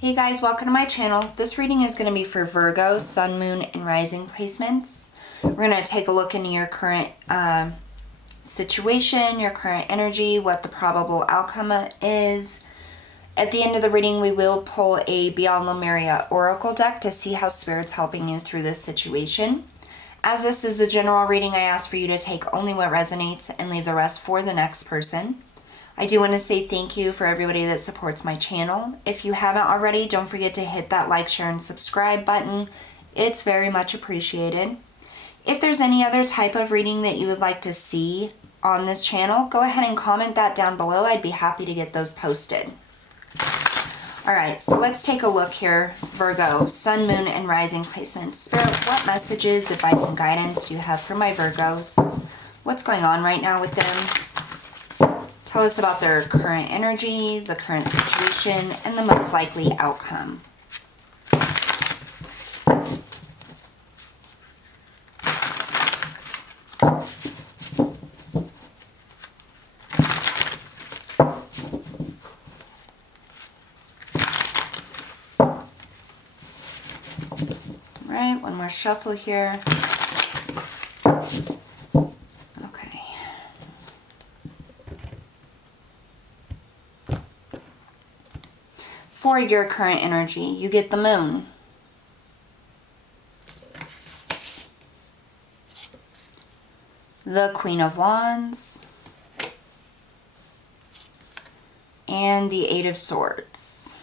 Hey guys, welcome to my channel. This reading is going to be for Virgo, Sun, Moon, and Rising placements. We're going to take a look into your current situation, your current energy, what the probable outcome is. At the end of the reading, we will pull a Beyond Lemuria Oracle deck to see how Spirit's helping you through this situation. As this is a general reading, I ask for you to take only what resonates and leave the rest for the next person. I do want to say thank you for everybody that supports my channel. If you haven't already, don't forget to hit that like, share, and subscribe button. It's very much appreciated. If there's any other type of reading that you would like to see on this channel, go ahead and comment that down below. I'd be happy to get those posted. Alright, so let's take a look here. Virgo, Sun, Moon, and Rising placements. Spirit, what messages, advice, and guidance do you have for my Virgos? What's going on right now with them? Tell us about their current energy, the current situation, and the most likely outcome. All right, one more shuffle here. For your current energy, you get the Moon. The Queen of Wands. And the Eight of Swords.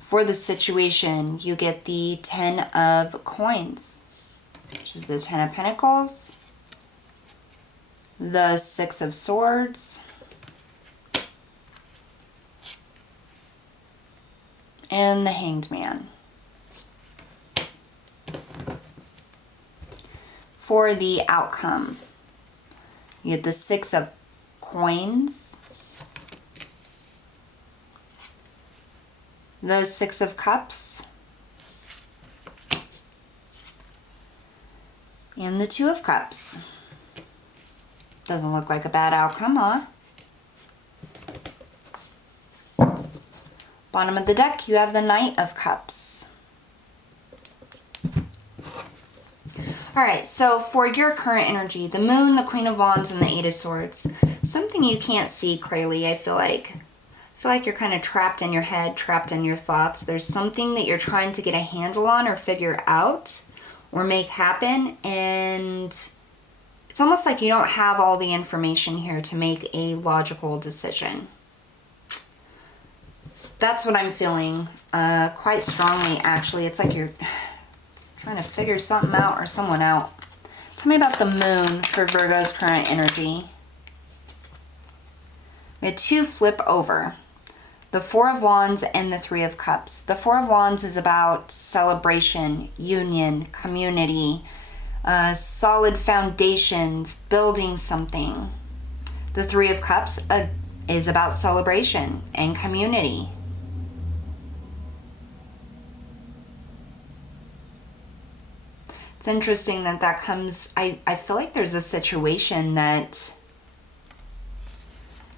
For the situation, you get the Ten of Coins, which is the Ten of Pentacles. The Six of Swords. And the Hanged Man. For the outcome, you get the Six of Coins, the Six of Cups, and the Two of Cups. Doesn't look like a bad outcome, huh? Bottom of the deck, you have the Knight of Cups. Alright, so for your current energy, the Moon, the Queen of Wands, and the Eight of Swords. Something you can't see clearly, I feel like you're kind of trapped in your head, trapped in your thoughts. There's something that you're trying to get a handle on or figure out or make happen, and it's almost like you don't have all the information here to make a logical decision. That's what I'm feeling quite strongly, actually. It's like you're trying to figure something out or someone out. Tell me about the Moon for Virgo's current energy. We had two flip over. The Four of Wands and the Three of Cups. The Four of Wands is about celebration, union, community, solid foundations, building something. The Three of Cups is about celebration and community. It's interesting that that comes, I feel like there's a situation that,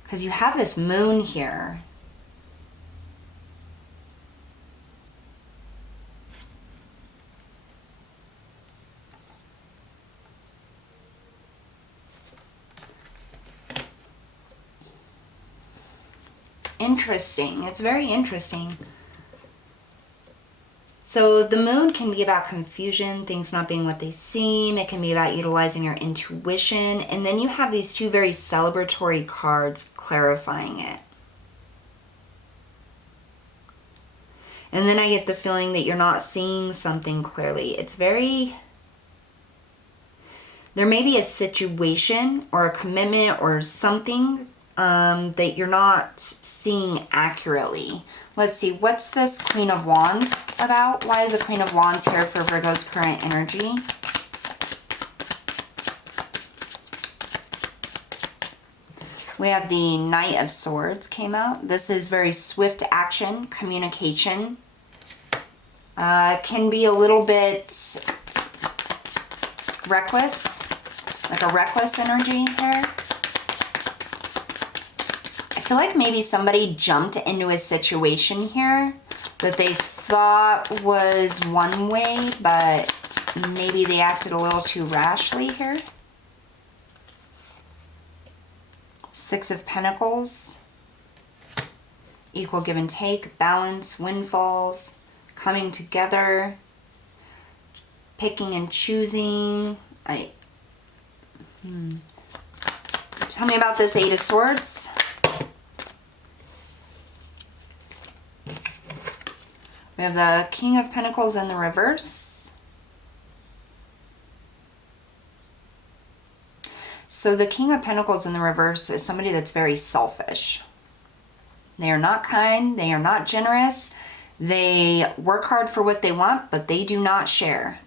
because you have this Moon here. Interesting. It's very interesting. So the Moon can be about confusion, things not being what they seem. It can be about utilizing your intuition. And then you have these two very celebratory cards clarifying it. And then I get the feeling that you're not seeing something clearly. It's very... There may be a situation or a commitment or something that you're not seeing accurately. Let's see, what's this Queen of Wands about? Why is the Queen of Wands here for Virgo's current energy? We have the Knight of Swords came out. This is very swift action, communication. Can be a little bit reckless, like a reckless energy here. feel like maybe somebody jumped into a situation here that they thought was one way, but maybe they acted a little too rashly here. Six of Pentacles. Equal give and take, balance, windfalls, coming together, picking and choosing. Tell me about this Eight of Swords. We have the King of Pentacles in the reverse. So the King of Pentacles in the reverse is somebody that's very selfish. They are not kind. They are not generous. They work hard for what they want, but they do not share.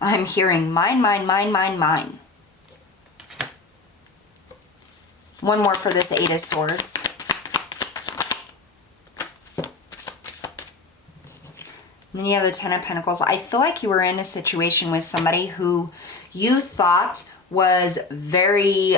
I'm hearing mine, mine, mine, mine, mine. One more for this Eight of Swords. Then you have the Ten of Pentacles. I feel like you were in a situation with somebody who you thought was very,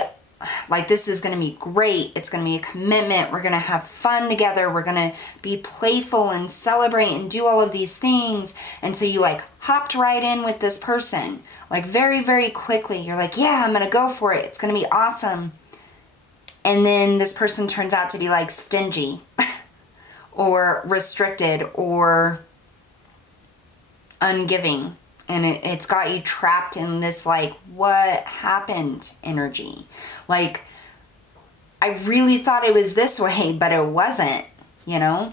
like, this is going to be great. It's going to be a commitment. We're going to have fun together. We're going to be playful and celebrate and do all of these things. And so you like hopped right in with this person, like very, very quickly. You're like, yeah, I'm going to go for it. It's going to be awesome. And then this person turns out to be like stingy or restricted or ungiving, and it's got you trapped in this like, what happened energy. Like, I really thought it was this way, but it wasn't, you know?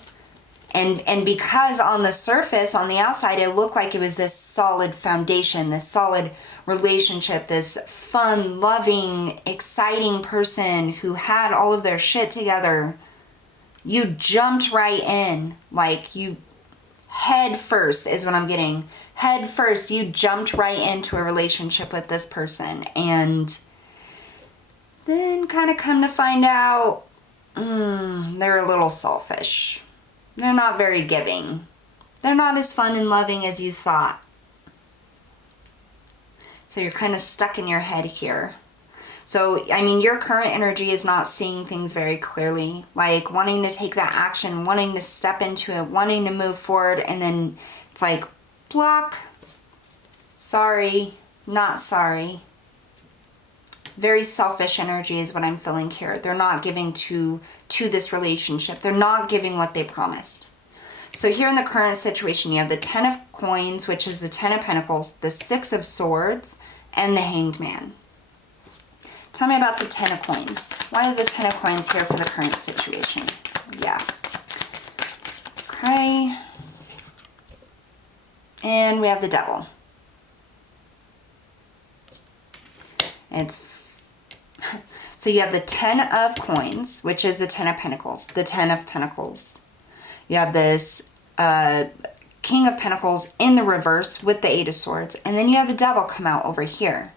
And because on the surface, on the outside, it looked like it was this solid foundation, this solid relationship, this fun, loving, exciting person who had all of their shit together. You jumped right in, like you head first is what I'm getting. Head first, you jumped right into a relationship with this person, and then kind of come to find out they're a little selfish. They're not very giving. They're not as fun and loving as you thought. So you're kind of stuck in your head here. So, I mean, your current energy is not seeing things very clearly, like wanting to take that action, wanting to step into it, wanting to move forward, and then it's like, block, sorry, not sorry. Very selfish energy is what I'm feeling here. They're not giving to this relationship. They're not giving what they promised. So here in the current situation, you have the Ten of Coins, which is the Ten of Pentacles, the Six of Swords, and the Hanged Man. Tell me about the Ten of Coins. Why is the Ten of Coins here for the current situation? Yeah. Okay. And we have the Devil. So you have the Ten of Coins, which is the Ten of Pentacles, the Ten of Pentacles. You have this King of Pentacles in the reverse with the Eight of Swords. And then you have the Devil come out over here.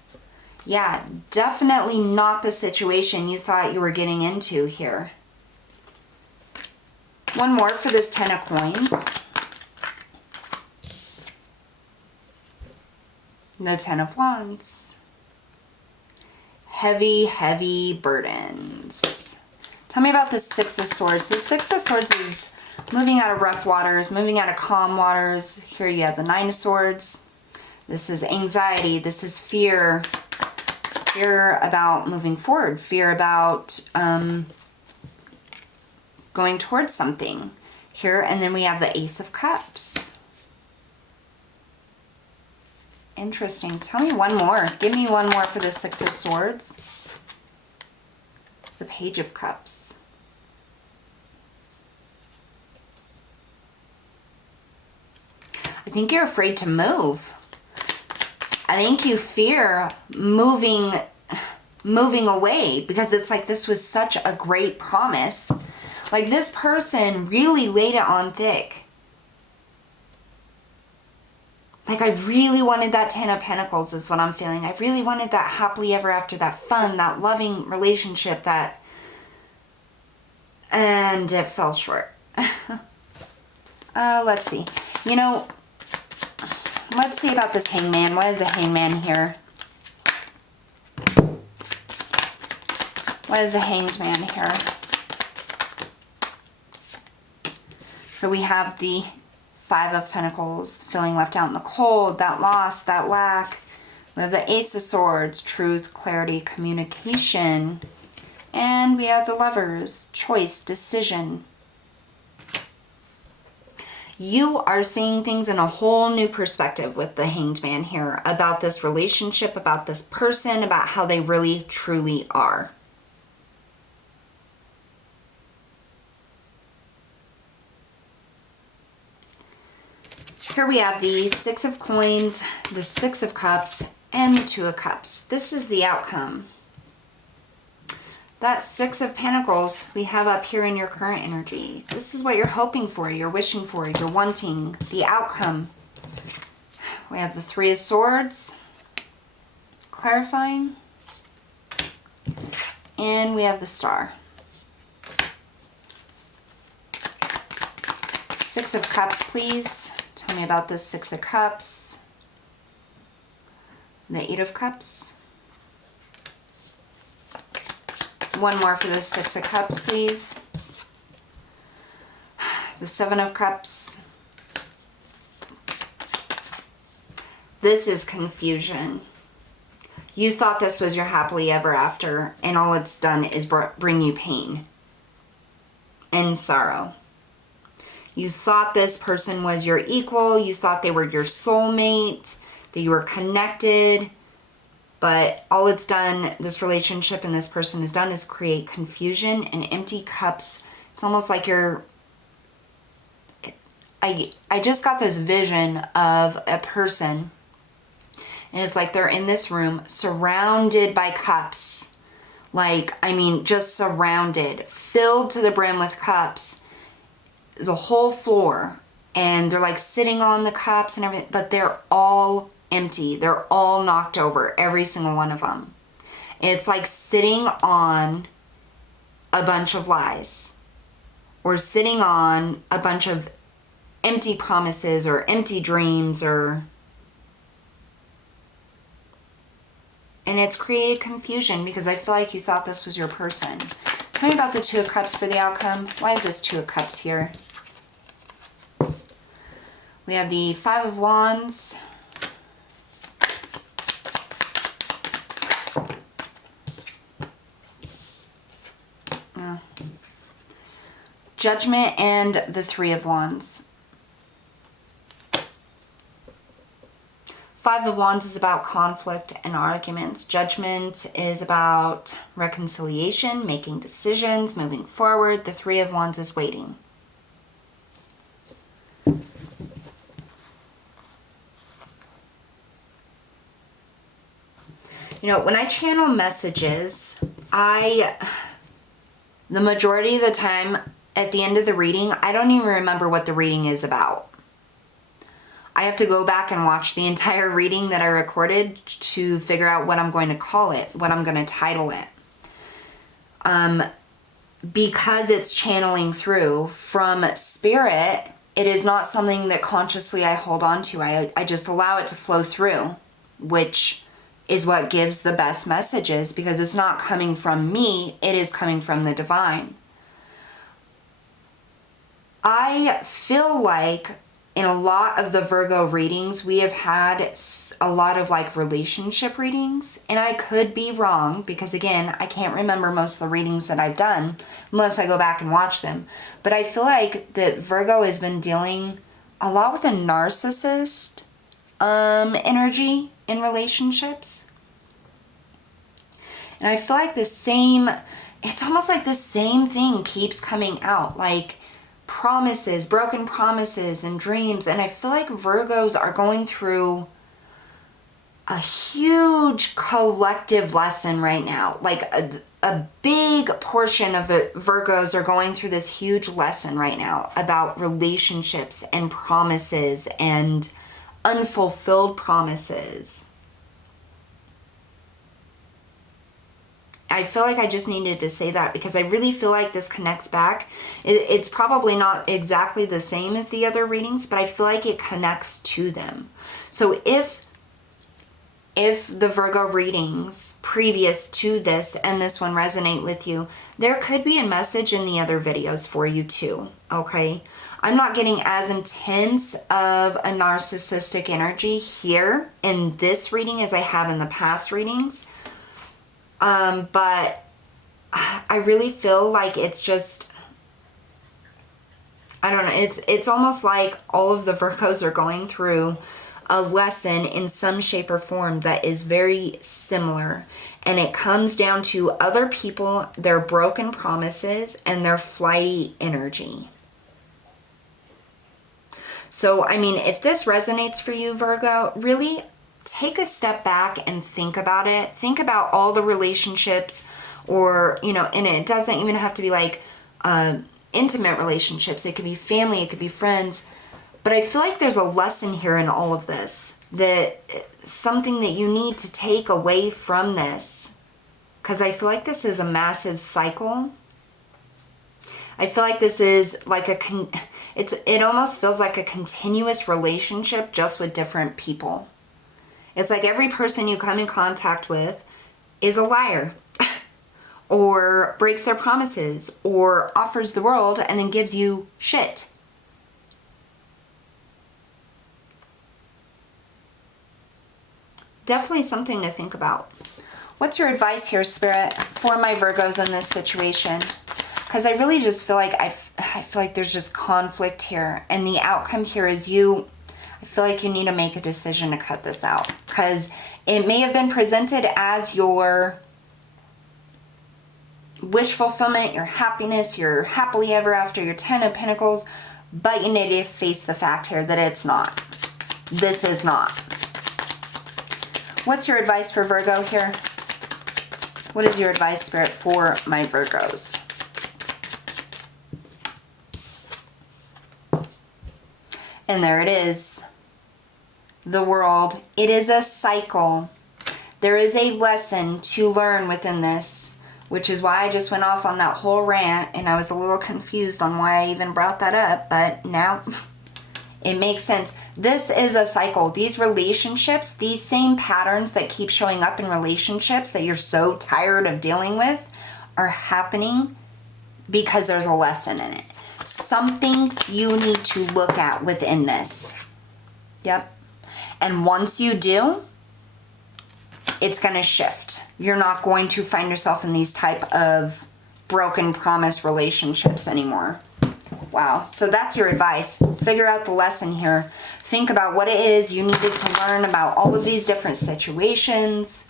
Yeah, definitely not the situation you thought you were getting into here. One more for this Ten of Coins. The Ten of Wands. Heavy, heavy burdens. Tell me about the Six of Swords. The Six of Swords is moving out of rough waters, moving out of calm waters. Here you have the Nine of Swords. This is anxiety. This is fear. Fear about moving forward. Fear about going towards something. Here, and then we have the Ace of Cups. Interesting. Tell me one more. Give me one more for the Six of Swords. The Page of Cups. I think you're afraid to move. I think you fear moving away because it's like this was such a great promise. Like this person really laid it on thick. Like I really wanted that Ten of Pentacles is what I'm feeling. I really wanted that happily ever after, that fun, that loving relationship, and it fell short. Let's see. You know, let's see about this Hangman. Why is the Hangman here? Why is the Hanged Man here? So we have the Five of Pentacles, feeling left out in the cold, that loss, that lack. We have the Ace of Swords, truth, clarity, communication. And we have the Lovers, choice, decision. You are seeing things in a whole new perspective with the Hanged Man here about this relationship, about this person, about how they really, truly are. Here we have the Six of Coins, the Six of Cups, and the Two of Cups. This is the outcome. That Six of Pentacles we have up here in your current energy. This is what you're hoping for, you're wishing for, you're wanting, the outcome. We have the Three of Swords, clarifying. And we have the Star. Six of Cups, please. Tell me about this Six of Cups. The Eight of Cups. One more for the Six of Cups, please. The Seven of Cups. This is confusion. You thought this was your happily ever after, and all it's done is bring you pain and sorrow. You thought this person was your equal. You thought they were your soulmate, that you were connected. But all it's done, this relationship and this person has done, is create confusion and empty cups. It's almost like you're... I just got this vision of a person. And it's like they're in this room surrounded by cups. Like, I mean, just surrounded. Filled to the brim with cups. The whole floor, and they're like sitting on the cups and everything, but they're all empty. They're all knocked over, every single one of them. It's like sitting on a bunch of lies, or sitting on a bunch of empty promises or empty dreams, and it's created confusion because I feel like you thought this was your person. Tell me about the Two of Cups for the outcome. Why is this Two of Cups here? We have the Five of Wands. Judgment and the Three of Wands. Five of Wands is about conflict and arguments. Judgment is about reconciliation, making decisions, moving forward. The Three of Wands is waiting. You know, when I channel messages, the majority of the time at the end of the reading, I don't even remember what the reading is about. I have to go back and watch the entire reading that I recorded to figure out what I'm going to call it, what I'm going to title it. Because it's channeling through from spirit, it is not something that consciously I hold on to. I just allow it to flow through, which is what gives the best messages, because it's not coming from me, it is coming from the divine. I feel like in a lot of the Virgo readings, we have had a lot of like relationship readings, and I could be wrong because again, I can't remember most of the readings that I've done unless I go back and watch them. But I feel like that Virgo has been dealing a lot with a narcissist energy in relationships. And I feel like it's almost like the same thing keeps coming out, like promises, broken promises and dreams. And I feel like Virgos are going through a huge collective lesson right now. Like a big portion of the Virgos are going through this huge lesson right now about relationships and promises and unfulfilled promises. I feel like I just needed to say that because I really feel like this connects back. It's probably not exactly the same as the other readings, but I feel like it connects to them. So if if the Virgo readings previous to this and this one resonate with you, there could be a message in the other videos for you too, okay? I'm not getting as intense of a narcissistic energy here in this reading as I have in the past readings. But I really feel like it's just, I don't know, it's almost like all of the Virgos are going through a lesson in some shape or form that is very similar. And it comes down to other people, their broken promises, and their flighty energy. So, I mean, if this resonates for you, Virgo, really take a step back and think about it. Think about all the relationships, or, you know, and it doesn't even have to be like intimate relationships. It could be family, it could be friends. But I feel like there's a lesson here in all of this, that something that you need to take away from this, because I feel like this is a massive cycle. I feel like this is like it almost feels like a continuous relationship just with different people. It's like every person you come in contact with is a liar or breaks their promises or offers the world and then gives you shit. Definitely something to think about. What's your advice here, Spirit, for my Virgos in this situation? Because I really just feel like I feel like there's just conflict here, and the outcome here is I feel like you need to make a decision to cut this out, because it may have been presented as your wish fulfillment, your happiness, your happily ever after, your 10 of Pentacles, but you need to face the fact here that it's not. This is not. What's your advice for Virgo here? What is your advice, Spirit, for my Virgos? And there it is. The World. It is a cycle. There is a lesson to learn within this, which is why I just went off on that whole rant, and I was a little confused on why I even brought that up, but now it makes sense. This is a cycle. These relationships, these same patterns that keep showing up in relationships that you're so tired of dealing with, are happening because there's a lesson in it. Something you need to look at within this. Yep. And once you do, it's going to shift. You're not going to find yourself in these type of broken promise relationships anymore. Wow. So that's your advice. Figure out the lesson here. Think about what it is you needed to learn about all of these different situations.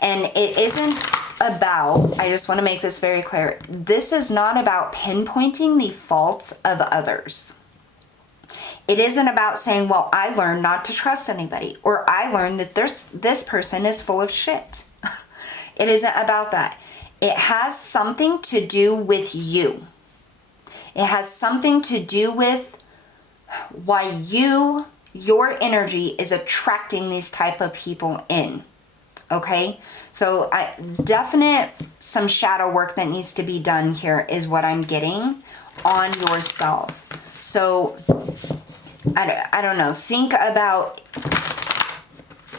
And it isn't about, I just want to make this very clear, this is not about pinpointing the faults of others. It isn't about saying, well, I learned not to trust anybody, or I learned that this person is full of shit. It isn't about that. It has something to do with you. It has something to do with why your energy is attracting these type of people in. Okay? So definite some shadow work that needs to be done here is what I'm getting on yourself. So I don't know. Think about,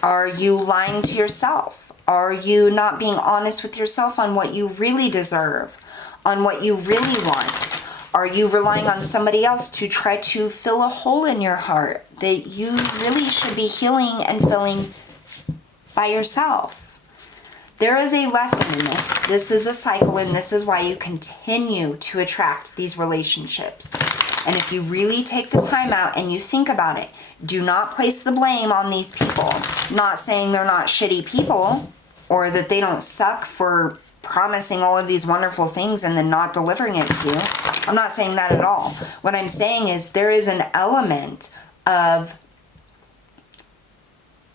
are you lying to yourself? Are you not being honest with yourself on what you really deserve? On what you really want? Are you relying on somebody else to try to fill a hole in your heart that you really should be healing and filling by yourself? There is a lesson in this. This is a cycle, and this is why you continue to attract these relationships. And if you really take the time out and you think about it, do not place the blame on these people. Not saying they're not shitty people or that they don't suck for promising all of these wonderful things and then not delivering it to you. I'm not saying that at all. What I'm saying is there is an element of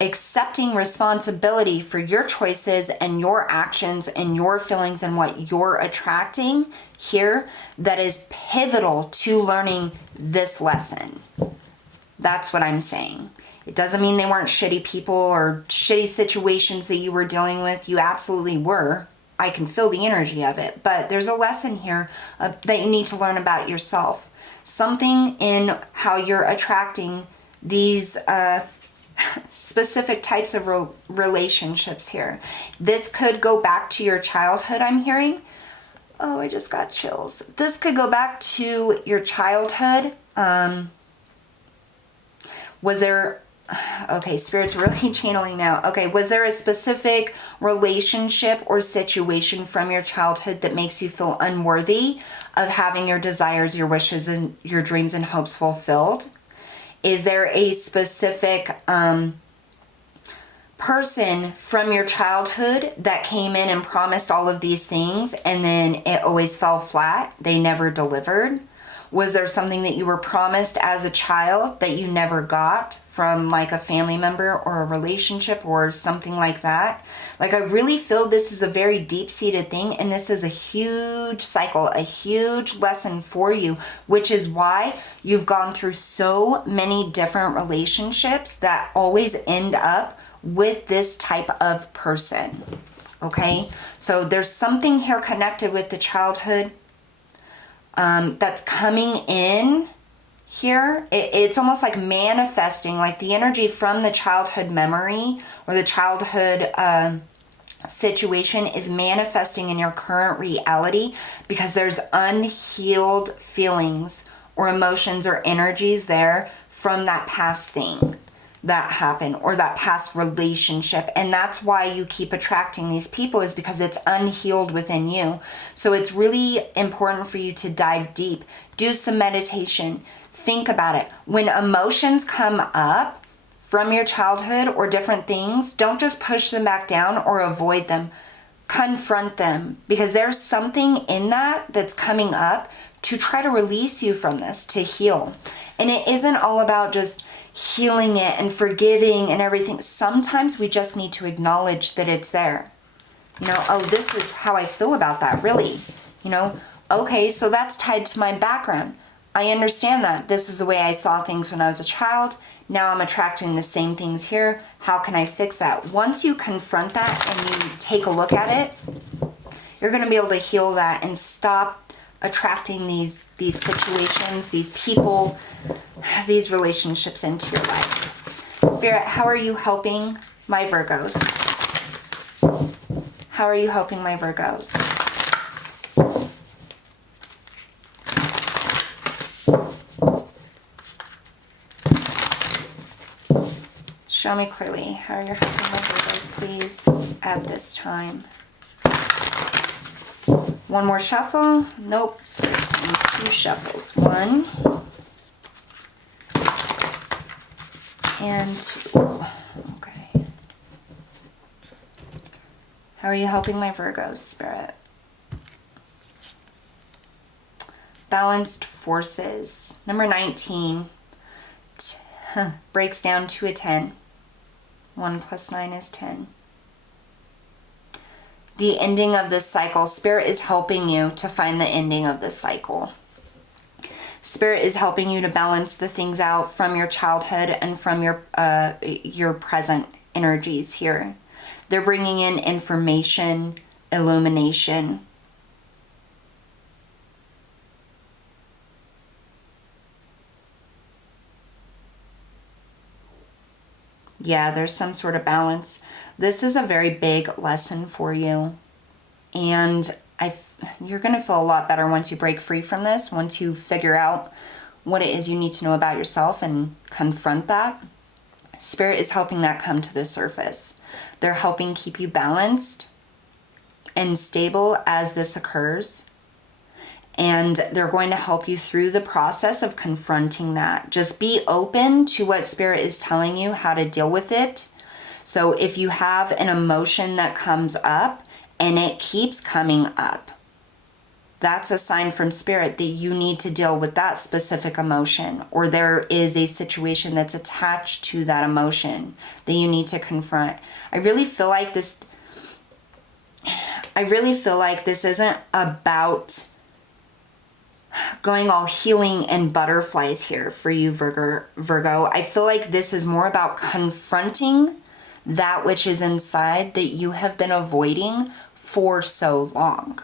accepting responsibility for your choices and your actions and your feelings and what you're attracting here that is pivotal to learning this lesson. That's what I'm saying. It doesn't mean they weren't shitty people or shitty situations that you were dealing with. You absolutely were. I can feel the energy of it. But there's a lesson here that you need to learn about yourself. Something in how you're attracting these specific types of relationships here. This could go back to your childhood, I'm hearing. Oh, I just got chills. This could go back to your childhood. Was there... Okay, Spirit's really channeling now. Okay, was there a specific relationship or situation from your childhood that makes you feel unworthy of having your desires, your wishes, and your dreams and hopes fulfilled? Is there a specific person from your childhood that came in and promised all of these things and then it always fell flat? They never delivered? Was there something that you were promised as a child that you never got from like a family member or a relationship or something like that? Like, I really feel this is a very deep-seated thing, and this is a huge cycle, a huge lesson for you, which is why you've gone through so many different relationships that always end up with this type of person. Okay? So there's something here connected with the childhood that's coming in here. It's almost like manifesting, like the energy from the childhood memory or the childhood situation is manifesting in your current reality because there's unhealed feelings or emotions or energies there from that past thing that happened or that past relationship. And that's why you keep attracting these people, is because it's unhealed within you. So it's really important for you to dive deep, do some meditation, think about it. When emotions come up from your childhood or different things, don't just push them back down or avoid them. Confront them, because there's something in that that's coming up to try to release you from this, to heal. And it isn't all about just healing it and forgiving and everything. Sometimes we just need to acknowledge that it's there. You know, oh, this is how I feel about that, really. You know, okay, so that's tied to my background. I understand that. This is the way I saw things when I was a child. Now I'm attracting the same things here. How can I fix that? Once you confront that and you take a look at it, you're going to be able to heal that and stop attracting these situations, these people, these relationships into your life. Spirit, how are you helping my Virgos? How are you helping my Virgos? Show me clearly how you're helping my Virgos, please, at this time. One more shuffle. Nope. Spirit's saying 2 shuffles. 1 and 2. Okay. How are you helping my Virgos, Spirit? Balanced forces. Number 19 breaks down to a 10. 1 plus 9 is 10. The ending of this cycle. Spirit is helping you to find the ending of this cycle. Spirit is helping you to balance the things out from your childhood and from your present energies here. They're bringing in information, illumination. Yeah, there's some sort of balance. This is a very big lesson for you. And you're going to feel a lot better once you break free from this, once you figure out what it is you need to know about yourself and confront that. Spirit is helping that come to the surface. They're helping keep you balanced and stable as this occurs. And they're going to help you through the process of confronting that. Just be open to what Spirit is telling you, how to deal with it. So if you have an emotion that comes up and it keeps coming up, that's a sign from Spirit that you need to deal with that specific emotion, or there is a situation that's attached to that emotion that you need to confront. I really feel like this isn't about going all healing and butterflies here for you, Virgo. I feel like this is more about confronting that which is inside that you have been avoiding for so long.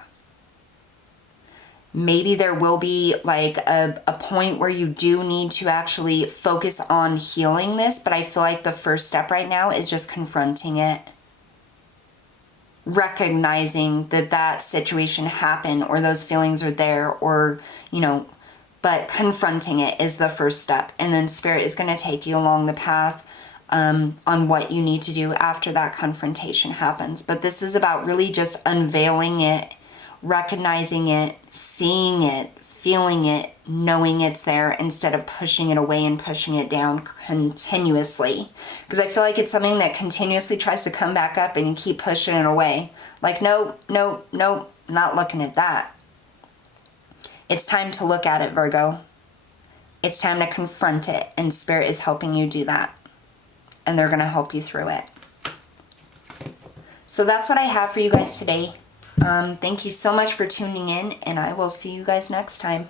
Maybe there will be like a point where you do need to actually focus on healing this, but I feel like the first step right now is just confronting it. Recognizing that that situation happened, or those feelings are there, or, you know, but confronting it is the first step. And then Spirit is going to take you along the path on what you need to do after that confrontation happens. But this is about really just unveiling it, recognizing it, seeing it, feeling it, knowing it's there, instead of pushing it away and pushing it down continuously. Because I feel like it's something that continuously tries to come back up and you keep pushing it away. Like, no, no, no, not looking at that. It's time to look at it, Virgo. It's time to confront it, and Spirit is helping you do that. And they're going to help you through it. So that's what I have for you guys today. Thank you so much for tuning in, and I will see you guys next time.